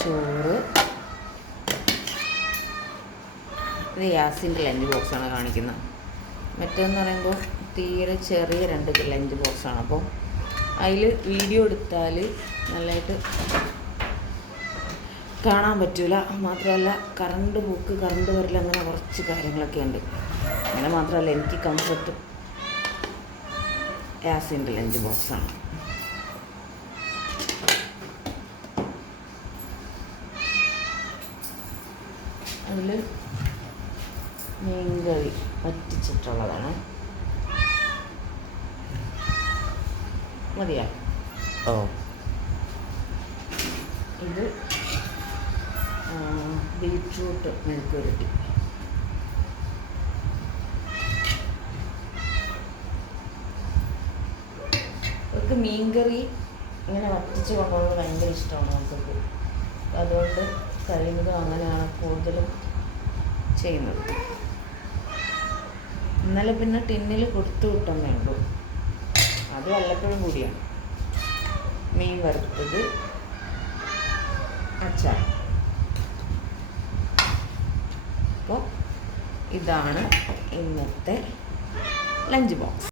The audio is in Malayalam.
ചോറ്. ഇത് യാസിൻ്റെ ലഞ്ച് ബോക്സാണ് കാണിക്കുന്നത്. മറ്റേന്ന് പറയുമ്പോൾ തീരെ ചെറിയ 2 ലഞ്ച് ബോക്സാണ്. അപ്പോൾ അതിൽ വീഡിയോ എടുത്താൽ നല്ലതായിട്ട് കാണാൻ പറ്റില്ല. മാത്രമല്ല കറണ്ട് പോക്ക്, കറണ്ട് വരൽ, അങ്ങനെ കുറച്ച് കാര്യങ്ങളൊക്കെ ഉണ്ട്. അങ്ങനെ മാത്രമല്ല എനിക്ക് കംഫർട്ട് യാസിൻ്റെ ലഞ്ച് ബോക്സാണ്. അതിൽ മീൻകറി വറ്റിച്ചിട്ടുള്ളതാണ്. മതിയാ? ഓ, ഇത് ബീട്രൂട്ട് മെഴുക്കുവരട്ടി. അവർക്ക് മീൻകറി ഇങ്ങനെ വറ്റിച്ച് കൊണ്ടുപോകുന്നത് ഭയങ്കര ഇഷ്ടമാണ് മക്കൾക്ക്. അതുകൊണ്ട് കഴിയുന്നതും അങ്ങനെയാണ് കൂടുതലും ചെയ്യുന്നത്. ഇന്നലെ പിന്നെ ടിന്നിൽ കൊടുത്തു വിട്ടെന്നേ ഉള്ളൂ. അത് വല്ലപ്പോഴും കൂടിയാണ്. മീൻ വറുത്തത്, അച്ചാർ. അപ്പോൾ ഇതാണ് ഇന്നത്തെ ലഞ്ച് ബോക്സ്.